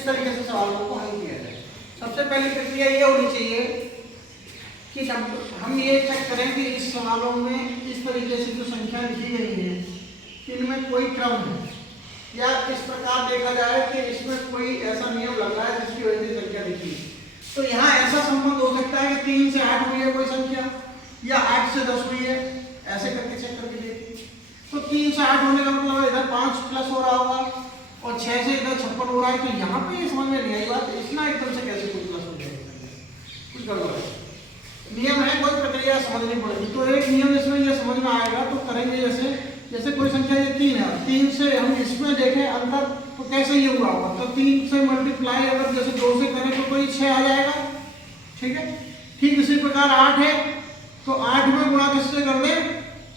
इस तरीके से सवालों को हल किया जाए। सबसे पहली प्रक्रिया ये होनी चाहिए कि हम ये चेक करें कि इस सवालों में इस तरीके से जो संख्या लिखी गई है इनमें कोई क्रम है, या इस प्रकार देखा जाए कि इसमें कोई ऐसा नियम लग रहा है जिसकी वजह से संख्या लिखी है। तो यहाँ ऐसा संबंध हो सकता है कि 3 से 8 हुई है कोई संख्या, या 8 से 10 हुई है, ऐसे करके चेक करके देखिए। तो 3 से 8 होने का मतलब इधर 5 प्लस हो रहा होगा और 6 से इधर 56 हो रहा है। तो यहाँ पे ये समझ में नहीं आई बात, इतना एकदम से कैसे कोई प्लस हो जाएगा, कुछ गड़बड़ है। नियम है, कोई प्रक्रिया समझनी पड़ेगी। तो एक नियम इसमें ये समझ में आएगा तो करेंगे, जैसे कोई संख्या ये 3 है, 3 से हम इसमें देखें अंतर तो कैसे ये हुआ होगा। तो 3 से मल्टीप्लाई अगर जैसे 2 से करें तो कोई 6 आ जाएगा, ठीक है। ठीक इसी प्रकार 8 है तो 8 में गुणा किससे कर दें,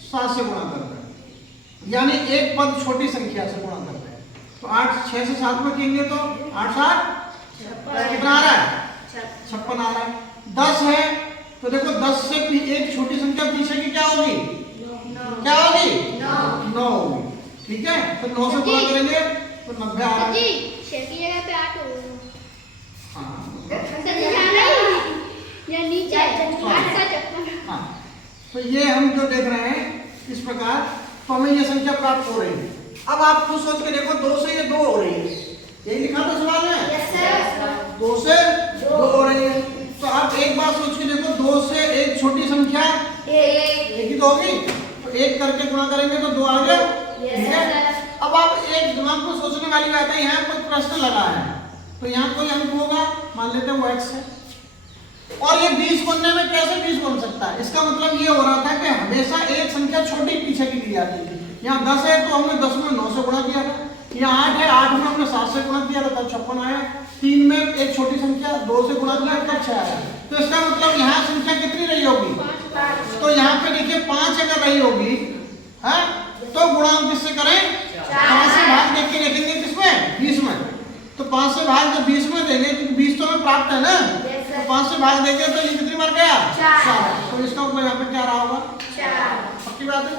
7 से गुणा कर दें, यानी एक पद छोटी संख्या से गुणा कर दें। तो 8 6 से 7 में कहेंगे तो 8 7 कितना आ रहा है, 56 आ रहा है। 10 है तो देखो 10 से एक छोटी संख्या पीछे की क्या होगी, क्या होगी, 9 होगी, ठीक है। तो 9 से गुणा करेंगे तो 90 आ रहा है। 6 की जगह पे 8 होगा। हाँ, तो ये हम जो देख रहे हैं इस प्रकार तो हमें ये संख्या प्राप्त हो रही है। अब आप खुद सोच के देखो 2 से ये 2 हो रही है, यही लिखा था सवाल में, 2 से 2 हो रही है। तो आप एक बात सोच के देखो, 2 से एक छोटी संख्या एक ही तो होगी, तो एक करके गुणा करेंगे तो 2 आ गया, ठीक है। अब आप एक दिमाग को सोचने वाली बात है, यहाँ कोई प्रश्न लगा है तो यहाँ कोई अंक होगा, मान लेते हैं वो x है, और ये 20 बनने में कैसे 20 बन सकता है। इसका मतलब ये हो रहा था कि हमेशा एक संख्या छोटी पीछे की दी जाती थी। यहाँ 10 है तो हमने 10 में 9 से गुणा किया था, यहाँ 8 है 8 में हमने 7 से गुणा किया था तब 56 आया, 3 में एक छोटी संख्या 2 से गुणा किया तब 6 आया। तो इसका मतलब यहाँ संख्या कितनी रही होगी, तो यहाँ पे देखिए 5 अगर रही होगी है तो गुणा हम किससे करें, 5 से भाग देख के देखेंगे किसमें, 20 में। तो 5 से भाग जब 20 में देंगे क्योंकि 20 तो हमें प्राप्त है ना, तो 5 से भाग देंगे तो ये कितनी बार गया, 4। तो इसका मतलब यहाँ पे क्या रहा होगा, 4, पक्की बात है।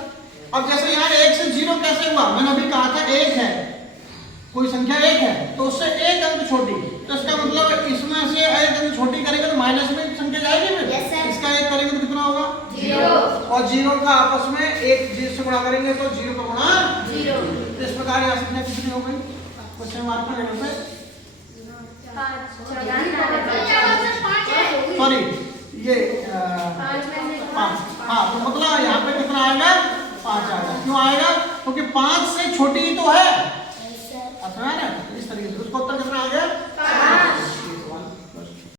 अब जैसे यहाँ 1 से 0 कैसे हुआ, मैंने अभी कहा था 1 है, कोई संख्या 1 है तो उससे एक अंक छोटी, तो इसका मतलब इसमें से एक अंक छोटी करेंगे तो माइनस में संख्या जाएगी फिर, इसका 1 करेंगे तो कितना होगा, 0, और 0 का आपस में 1 0 से गुणा करेंगे तो 0 का गुणा 0। तो इस प्रकार यहाँ संख्या कितनी हो गई, क्वेश्चन मार्क में लेने पे सॉरी ये 5, हाँ तो मतलब यहाँ पे कितना आएगा, 5 आएगा। क्यों आएगा, क्योंकि 5 से